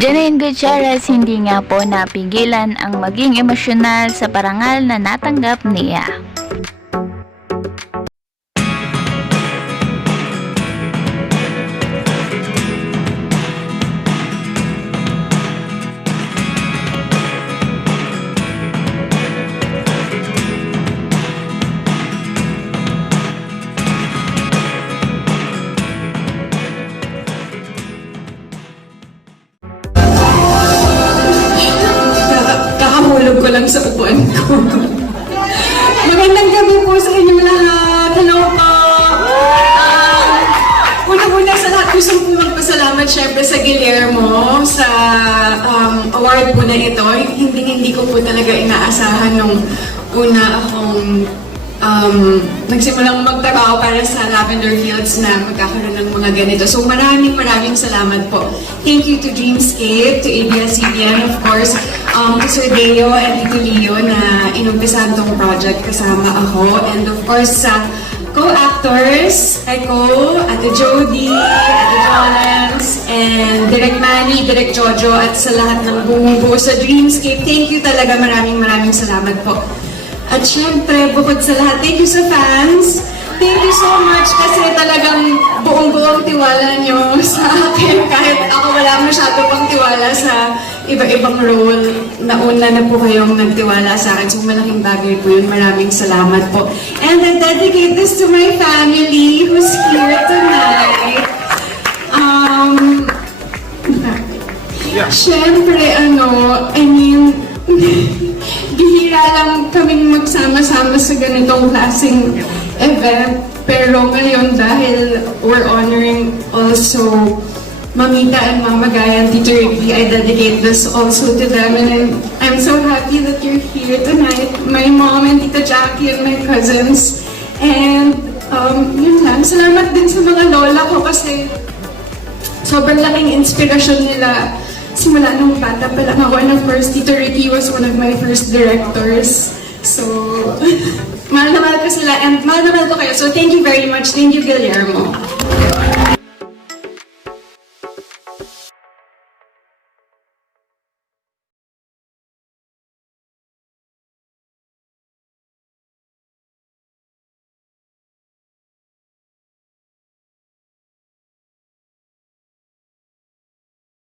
Janine Gutierrez hindi nga po napigilan ang maging emosyonal sa parangal na natanggap niya. Kakahulog ko lang sa upuan ko. Magandang gabi po sa inyo lahat. Hello po. Una-una sa lahat, gusto ko magpasalamat syempre sa Guillermo sa award po na ito. Hindi ko po talaga inaasahan nung una akong nagsimulang magtrabaho para sa Lavender Fields na magkakaroon ng mga ganito. So maraming salamat po. Thank you to Dreamscape, to ABS-CBN, of course, to Sir Deo and Tito Leo na inumpisahan tong project kasama ako. And of course, sa co-actors, Echo, Ate Jody, Ate Jolens, and Direk Manny, Direk Jojo, at sa lahat ng bumubuo sa Dreamscape. Thank you talaga, maraming salamat po. At syempre, bukod sa lahat, thank you sa fans. Thank you so much kasi talagang buong-buong tiwala nyo sa akin. Kahit ako wala masyado pang tiwala sa iba-ibang role, nauna na po kayong nagtiwala sa akin. So malaking bagay po yun. Maraming salamat po. And I dedicate this to my family who's here tonight. Syempre, bihira lang kaming magsama-sama sa ganitong klaseng event. Pero ngayon, dahil we're honoring also Mamita and Mama Gaya and Tito Ricky, I dedicate this also to them. And I'm so happy that you're here tonight. My mom and Tita Jackie and my cousins. And yun lang. Salamat din sa mga lola ko kasi sobrang laking inspirasyon nila. Simula nung bata pa lang ako, and of course, Tito Ricky was one of my first directors. So, mahal na mahal ko sila, and mahal na mahal ko kayo. So, thank you very much. Thank you, Guillermo.